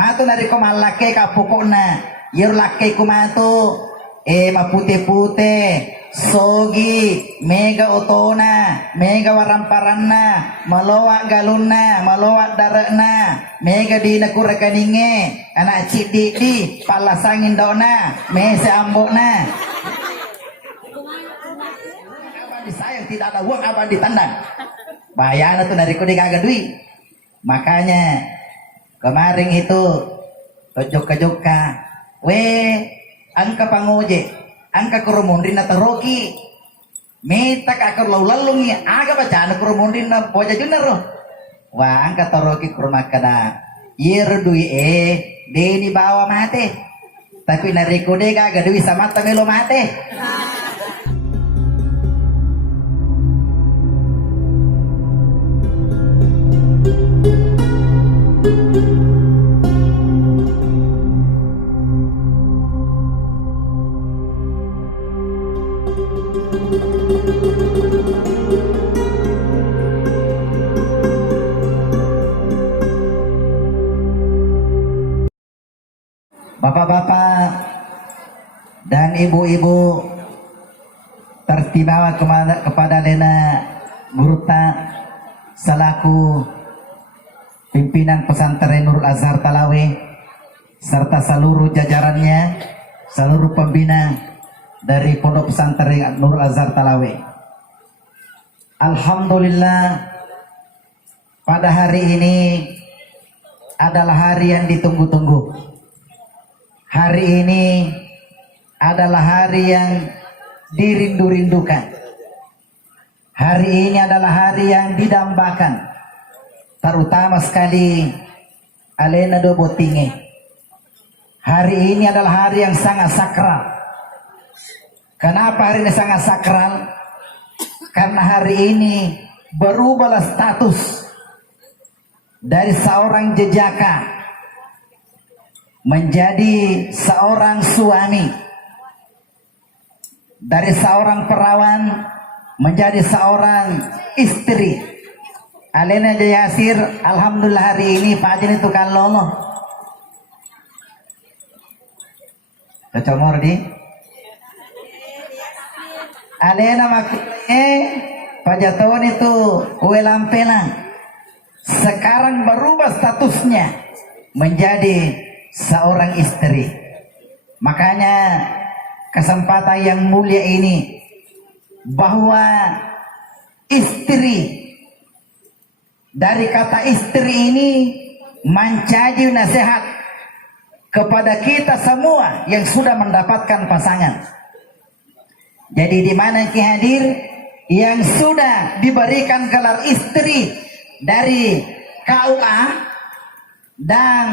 Matu nari ko malake ka pokokna. Yer lake kumatu. Mapute-pute. Sogi. Mega otona. Mega waramparanna. Maloa galuna. Maloa darekna. Mega dina kurakaninge. Anak cik di. Palasangin dona. Mese ambokna. Abang disayang tidak ada uang abang ditandang. Bayana tuh dari kode kagak duit. Makanya kemarin itu tojok-joka angka pangoje angka kurumundin na taroki meta kakar lalungi aga bacaan kurumundin na poja junero wah angka taroki kurma kada yer dui deni bawa mate tapi nari kode kagak duit sama tamelo mate. Bapak-bapak dan ibu-ibu tertibawa kepada Lena Gurta selaku pimpinan pesantren Nurul Azhar Talawe serta seluruh jajarannya, seluruh pembina dari pondok pesantren Nurul Azhar Talawe. Alhamdulillah pada hari ini adalah hari yang ditunggu-tunggu. Hari ini adalah hari yang dirindu-rindukan. Hari ini adalah hari yang didambakan. Terutama sekali Alena Dobotinge. Hari ini adalah hari yang sangat sakral. Kenapa hari ini sangat sakral? Karena hari ini berubahlah status dari seorang jejaka menjadi seorang suami, dari seorang perawan menjadi seorang istri. Alena Jayasir, alhamdulillah hari ini Pak Ajin itu kan lomo. Kecomor di Alena makanya Pak Jaton itu kue lampelang. Sekarang berubah statusnya menjadi seorang istri. Makanya kesempatan yang mulia ini bahwa istri, dari kata istri ini menjadi nasihat kepada kita semua yang sudah mendapatkan pasangan. Jadi di mana Ki hadir yang sudah diberikan gelar istri dari KUA dan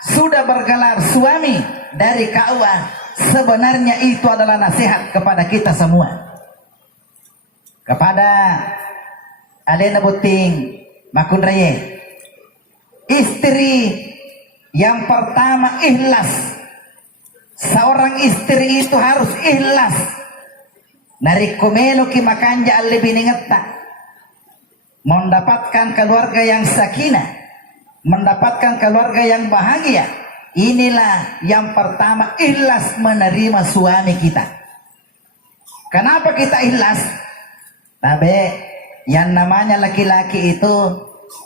sudah bergelar suami dari KUA, sebenarnya itu adalah nasihat kepada kita semua. Kepada Alena Buting Makundraye, istri yang pertama ikhlas. Seorang istri itu harus ikhlas. Dari komelo ki makanja lebih ningeta, mendapatkan keluarga yang sakinah, mendapatkan keluarga yang bahagia. Inilah yang pertama, ikhlas menerima suami kita. Kenapa kita ikhlas? Tapi yang namanya laki-laki itu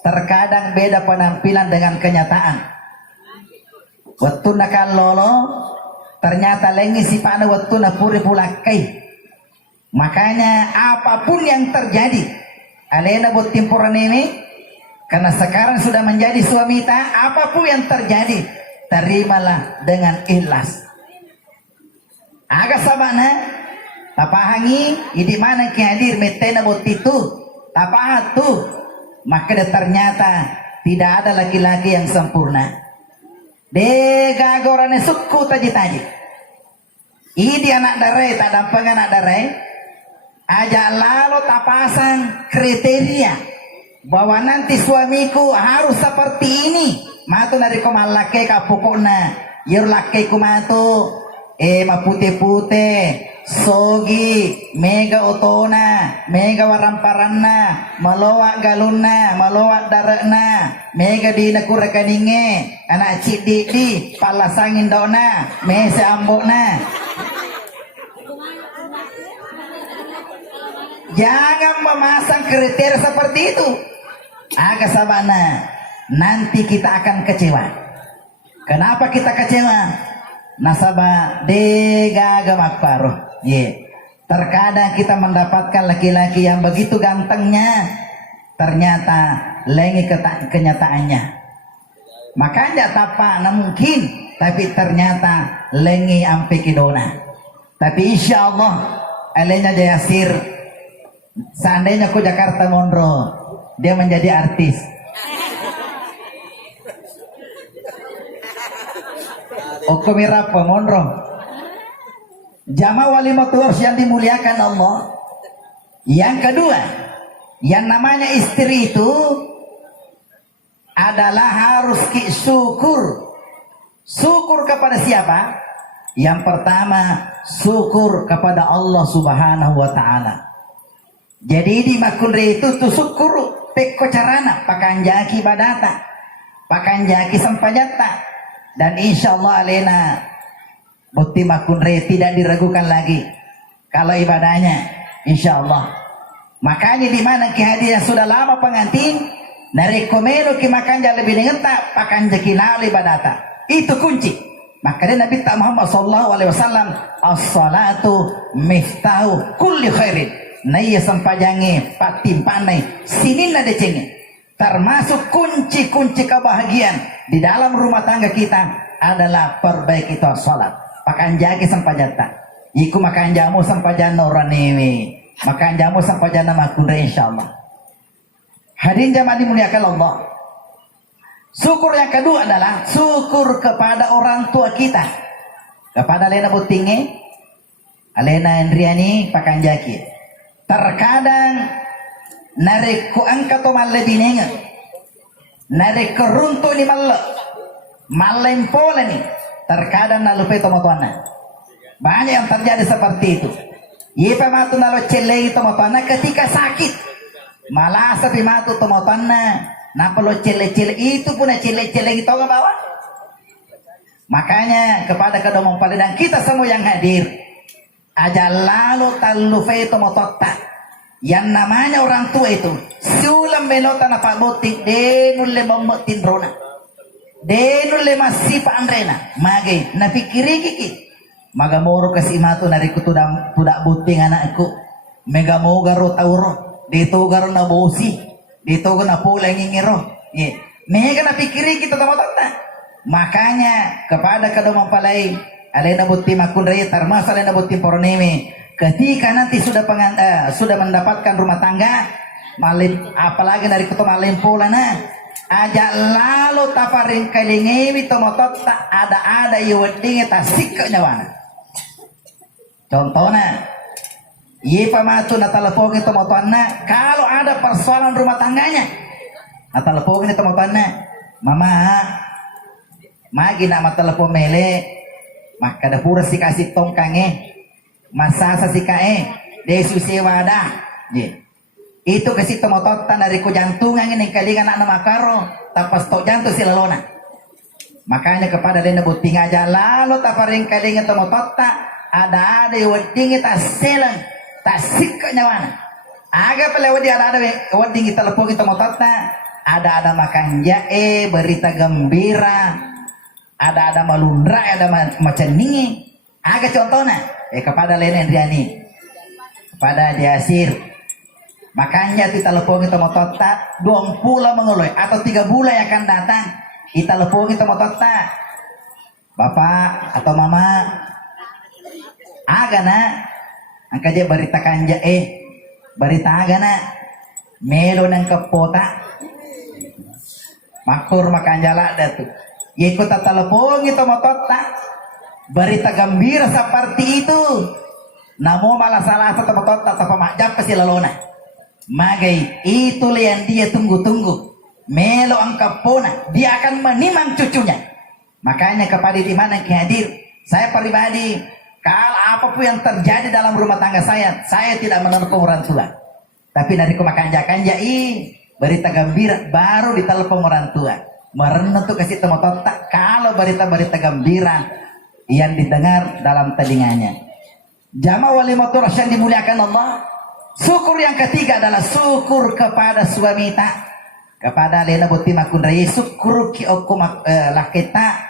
terkadang beda penampilan dengan kenyataan. Waktu nakal lolo ternyata lengi si pana waktu napuri pulakai. Makanya apapun yang terjadi, Alena buat timpuran ini, karena sekarang sudah menjadi suami kita, apapun yang terjadi, terimalah dengan ikhlas. Agak sabana, tapahangi, di mana Ki hadir metena buat itu, tapahat tuh, maka ternyata tidak ada laki-laki yang sempurna. Degagorane suku taji-taji. Ini anak darai, tak dampang anak darai. Aja lalu tapasang kriteria bahwa nanti suamiku harus seperti ini. Matu dari komalake ka pokokna. Yer lake kumatu mapute-pute. sogi mega otona mega waramparana meloa galuna meloa darekna mega dina kurakaninge anak cidi di palasangin dona mese ambokna. Jangan memasang kriteria seperti itu. Agak sabana, nanti kita akan kecewa. Kenapa kita kecewa? Nasabah dega makparuh. Terkadang kita mendapatkan laki-laki yang begitu gantengnya, ternyata lengi kenyataannya. Makanya tapa na mungkin, tapi ternyata lengi ampe kidona. Tapi insya Allah, alenya Jayasir. Seandainya aku Jakarta Mondro, dia menjadi artis. Oke mirapa Mondro. Jamaah walimatul urs yang dimuliakan Allah. Yang kedua, yang namanya istri itu adalah harus syukur. Syukur kepada siapa? Yang pertama, syukur kepada Allah Subhanahu wa taala. Jadi di makunre itu tu syukuru pekko carana pakanjaki badata pakanjaki sampajata, dan insya Allah alena bukti makunre tidak diragukan lagi kalau ibadahnya insya Allah. Makanya di mana kehadiran sudah lama pengantin narekomeno ki makanja lebih ngeta pakanjaki nali badata itu kunci. Makanya Nabi Muhammad sallallahu alaihi wasallam as-salatu miftahu kulli khairin. Naya sampajange patim panai sini nada cenge, termasuk kunci-kunci kebahagiaan di dalam rumah tangga kita adalah perbaiki itu salat. Pakan jagi sampajata, iku makan jamu sampajana oranewe, makan jamu sampajana makundra insyaallah. Hadirin jamaah dimuliakan Allah. Syukur yang kedua adalah syukur kepada orang tua kita, kepada Lena Butinge, Alena Andriani pakan jaki. Terkadang narik ku angkat to malle binenga narik keruntu ni malle malempole ni terkadang nalupe to motuana. Banyak yang terjadi seperti itu. Yepa matu nalo celei to motuana ketika sakit malah sapi matu to motuana napalo cele-cele itu punya cele-cele itu ke bawah. Makanya kepada kedua mempelai dan kita semua yang hadir, aja lalu talufe itu mototta yang namanya orang tua itu sulam melota na pabotik denul le mamutin rona denul le masih andrena mage na pikiri kiki magamoro kasi matu nariku tudak buting anakku megamoga ro tauro dito garo na bosi dito na pula ngingiro mega na pikiri kita mototta. Makanya kepada kedua mempelai alena buti makun raya termasuk alena buti poroneme ketika nanti sudah sudah mendapatkan rumah tangga malim apalagi dari ketua malim polana aja lalu taparing kalingewi tomotot tak ada yuweding tasik ke nyawana. Contohnya Yipa matu na telepon itu motoanna kalau ada persoalan rumah tangganya na telepon itu motoanna mama magi nak telepon mele maka ada pura si kasih tongkange masasa si kae desu sewada itu kasih tomototan dari ku jantungan ini kalingan anak makaro tapas tok jantung si lalona. Makanya kepada lena buting aja lalu taparing kalingan tomotota ada wedding ta selang ta sikka nyawana aga pala wedi ada wedding telepon tomotota ada makan jae berita gembira ada malundra ada macam ini aga contohnya kepada Lena Andriani kepada Jasir makanya kita telepon kita motota 2 bulan mengeloy atau 3 bulan yang akan datang kita telepon kita motota bapak atau mama aga na angka dia berita kanja berita aga na melo ng kapota makur makan jala datu ikut telepon itu motota berita gembira seperti itu namo malah salah satu motota tanpa majap ke si lalona magai itu yang dia tunggu-tunggu melo angkapona dia akan menimang cucunya. Makanya kepada di mana hadir saya pribadi Kalau apapun yang terjadi dalam rumah tangga saya tidak menelpon orang tua. Tapi dari kemakan-kanja berita gembira baru ditelepon orang tua. Merenung tuh kasih temu tak kalau berita-berita gembira yang didengar dalam telinganya. Jamaah walimatul yang dimuliakan Allah. Syukur yang ketiga adalah syukur kepada suami tak. Kepada lena buti makun raya syukur ki oku laketa.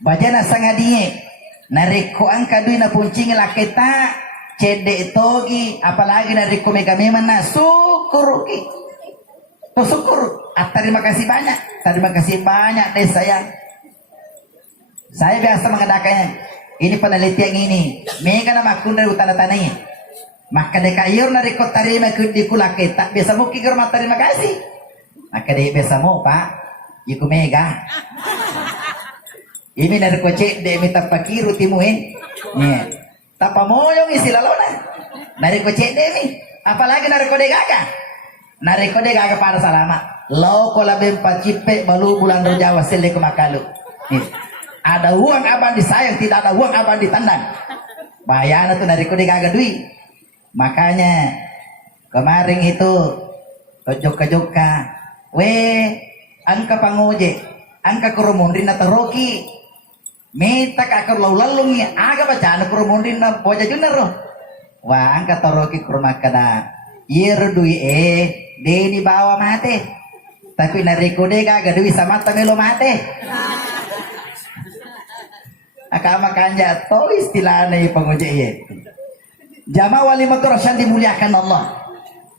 Bajana sangadie. Nariko angka duit na puncing laketa cede togi apalagi nariko mega memana syukur ki to syukur terima kasih banyak deh saya biasa mengadakannya ini penelitian ini mega na makun dari utara tanahnya maka deka iur nariko tarima di kulaketa biasa mau kikir terima kasih maka dek biasa mau pak iku mega ini dari kocek de minta pakiru timuin. Nih. Tapa moyong isi lalona. Dari kocek de mi. Apalagi dari kode gaga. Dari kode gaga pada salama. Lo kola bempa cipe balu bulan rojawa sele ke makalu. Nih. Ada uang abang disayang, tidak ada uang abang ditandang. Bayana tuh dari kode gaga duit. Makanya kemarin itu tojok-tojokka. Angka pangoje. Angka kurumundin atau roki. Meta kakak lalung ya aga baca na kurumundin na poja junar roh. Wah angka toroki kurma kada. Yer dui de bawa mate. Tapi nariko de kaga dui sama tamelo mate. Akama kanja to istilahnya penguji ye. Jamaah walimatul rasyan dimuliakan Allah.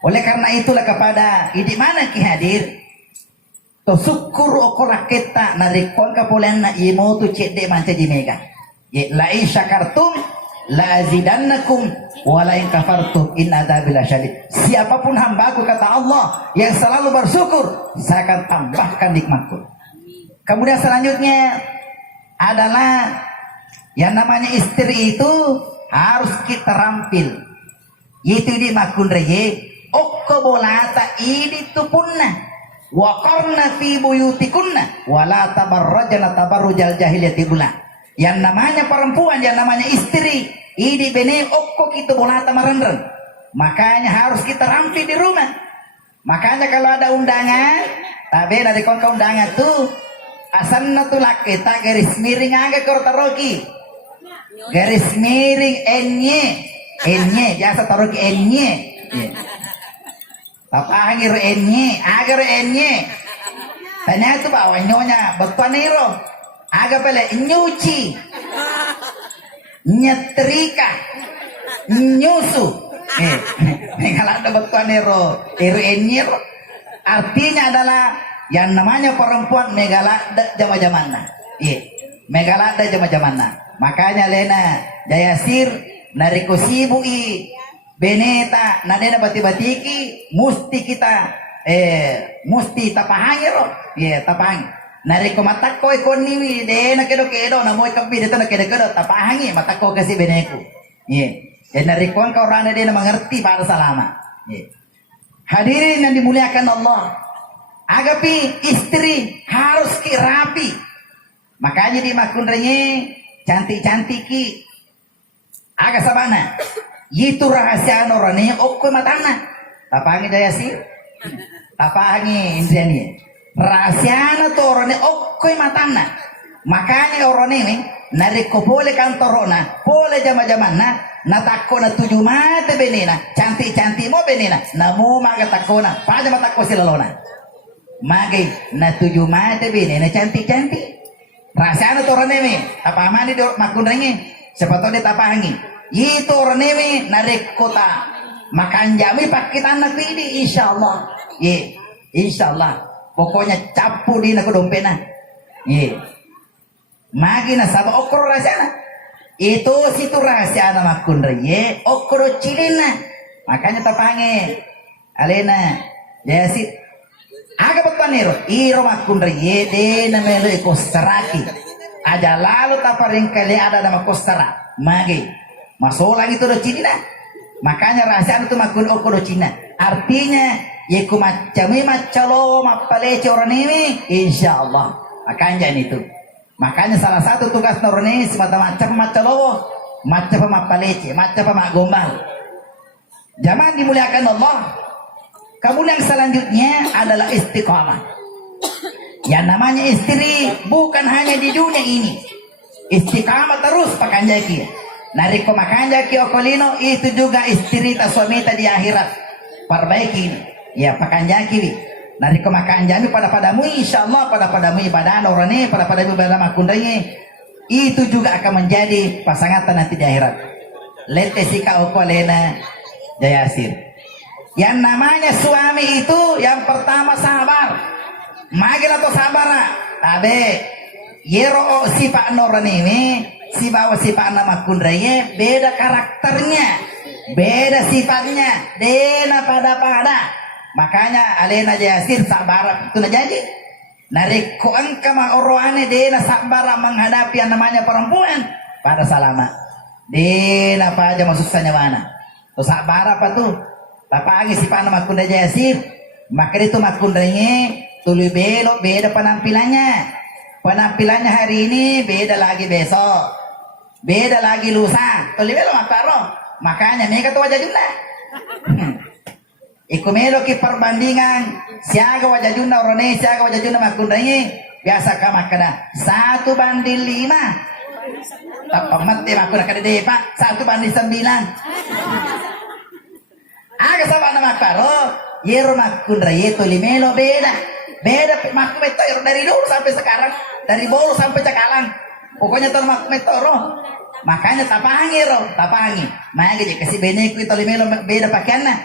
Oleh karena itulah kepada di mana ki hadir. To syukur okora kita narikon kapulan na imo tu cede manca jimega. Ye la in syakartum la azidannakum wa la in kafartum in adzabil syadid. Siapapun hambaku kata Allah yang selalu bersyukur, saya akan tambahkan nikmatku. Kemudian selanjutnya adalah yang namanya istri itu harus kita rampil. Itu di makun reye okko bolata ini tu punna. Wa qarna fi buyutikunna wa la tabarrajna tabarrujal jahiliyati ula. Yang namanya perempuan, yang namanya istri, ini bene okko kita bolata marendren. Makanya harus kita rampil di rumah. Makanya kalau ada undangan, tabe dari kongka undangan tuh asanna tuh kita garis miring aga kortaroki. Garis miring enye biasa taruki enye. Tapangir enye, agar enye. Tanya itu bawa nyonya, berpaniro. Aga pala nyuci, nyetrika, nyusu. Kalau ada berpaniro, enye. Artinya adalah yang namanya perempuan megalada jama-jamana. Megalada jama-jamana. Makanya Lena Jayasir nariko sibui. Beneta nadena bati-batiki musti kita musti tapahangi ro tapahangi nariko matako ikoni dena kedo namoy kapi dito na kedo tapahangi matako kasi beneku nariko ang kaurana dena mengerti para salama hadirin yang dimuliakan Allah agapi istri harus rapi makanya di makunranya cantik-cantik ki aga sabana itu rahasia orangnya okko matana tapangi daya sih tapangi indriani rahasia to orangnya okko matana makanya orang ini nariko boleh kantorona boleh jama-jamana natako na tujuh mata benena cantik-cantik mo benena namu maga takona pada matako silalona magi na tujuh mata benena cantik-cantik rahasia to orangnya ini apa amani do makunrengi siapa dia tapangi itu orang ini narik kota makan jami pakai anak ini insyaallah insyaallah pokoknya capu di nak dompena magi na sabah okro rahasia itu situ rahasia nama kundre okro cilina makanya tapange alena ya si aga betanero iro makundre de na melo ikostaraki aja lalu taparing kali ada nama kostara magi masalah itu do Cina makanya rahasia itu makun okoro Cina artinya yeku macami macalo mapalece orang ini insyaallah makanya itu makanya salah satu tugas norni semata macam macalo macam apa palece, macam apa gombal. Jamaah dimuliakan Allah. Kemudian selanjutnya adalah istiqamah. Yang namanya istri bukan hanya di dunia ini. Istiqamah terus pakanjaki. Nariko makanjaki okolino itu juga istri ta suami ta di akhirat. Perbaiki ini. Ya pakanjaki. Nariko makanjami pada padamu insyaallah pada padamu ibadah orane pada padamu ibadah makundanya. Itu juga akan menjadi pasangan nanti di akhirat. Lete sika okolena Jayasir. Yang namanya suami itu yang pertama sabar. Magil atau sabar tabe yero sifat noran ini sifat nama kundraye beda karakternya beda sifatnya dena pada makanya alena Jayasir sabar itu jadi nariko angka ma oroane dena sabar menghadapi yang namanya perempuan pada salama dena apa aja maksudnya mana tuh sabar apa tuh tapagi sifat nama kundra Jayasir maka itu makundranya tuluy belok beda penampilannya hari ini beda lagi besok beda lagi lusa tuluy belok makaro makanya mereka tuh wajah junda iku melo ki perbandingan siaga wajah junda orone siaga wajah junda makundranya biasa ka makana 1 banding 5 tak mati makuna kada de pak 1 banding 9 aga sama nama makaro yero makundraye tuluy melo beda maku metoro dari dulu sampai sekarang dari bolu sampai cakalang pokoknya tuh maku metoro makanya tapangi makanya jadi kasih beneku itu limelo beda pakaiannya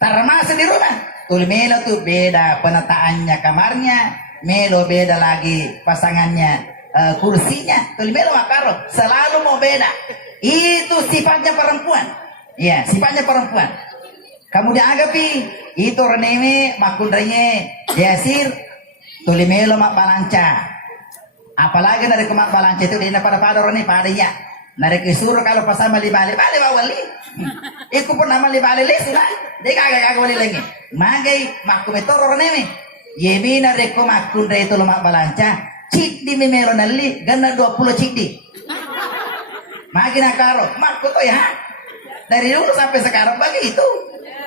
termasuk di rumah tuh limelo tuh beda penataannya kamarnya melo beda lagi pasangannya kursinya tuh limelo makaro selalu mau beda itu sifatnya perempuan ya sifatnya perempuan kamu diagapi itu reneme makundranya Jayasir tulimelo mak balanca apalagi dari kemak balanca itu dia pada orang ini padanya dari kisur kalau pasal bali bawali iku pun nama bali sudah dia kagak wali lagi magai maku metoro reneme yemina reko makundra itu mak balanca cik di memelo nali ganda 20 cik di makin nakaro maku tuh ya dari dulu sampai sekarang begitu.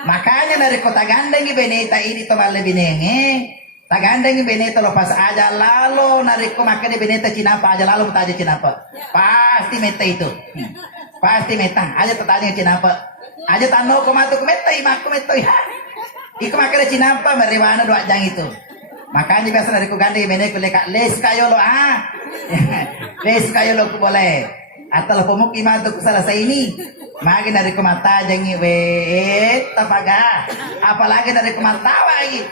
Makanya dari kota gandeng beneta ini to bale binenge tagandeng beneta lepas aja lalu nariko makanya beneta cinapa aja lalu aja cinapa pasti meta itu pasti meta aja tetanya cinapa aja tano komatu meta imak meta ya iku makanya cinapa meriwana dua jang itu makanya biasa nariko gandeng beneta leka les kayo lo les kayo lo boleh atau pemukiman untuk selesai ini makin dari kemata jangi tapaga apalagi dari kemata lagi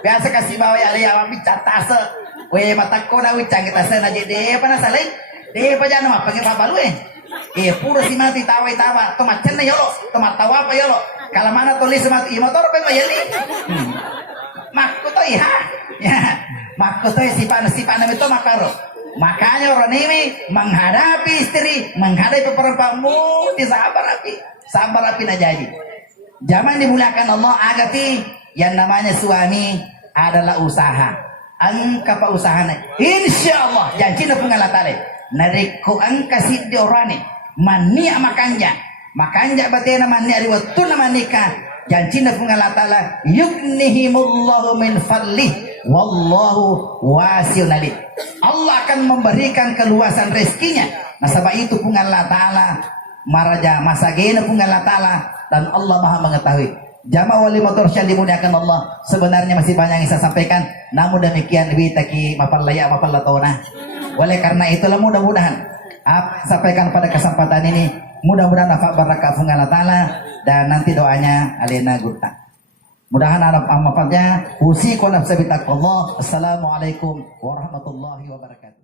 biasa kasih bawa ya lihat bicara tase mata kona wicang kita sana jadi apa nasalai deh apa jangan apa pakai apa lu pura si mati tawa tomat cendeng yolo tomat tawa apa yolo kalau mana tulis mati motor apa yali makku tuh ya makku tuh si panas itu makaro. Makanya orang ini menghadapi istri, menghadapi perempuanmu, sabar api nak jadi. Zaman dimuliakan Allah agati yang namanya suami adalah usaha. Angka pa usahana. Insyaallah janji na pengalatale. Nariko angka siddi orane mania makanja. Makanja batena mania riwatun manika. Janji na pengalatala yuknihimullahu min fadlih. Wallahu wasi'un alim. Allah akan memberikan keluasan rezekinya. Nah sebab itu pun Allah Ta'ala maraja masagena pun Allah Ta'ala dan Allah Maha mengetahui. Jamaah wali motor yang dimuliakan Allah, sebenarnya masih banyak yang saya sampaikan, namun demikian lebih taki mapalaya mapalatona. Oleh karena itulah mudah-mudahan apa yang sampaikan pada kesempatan ini mudah-mudahan nafak barakah pun Allah Ta'ala dan nanti doanya alena gurta. Mudahan harap manfaatnya. Usiku nafsa bitaqwallah. Assalamualaikum warahmatullahi wabarakatuh.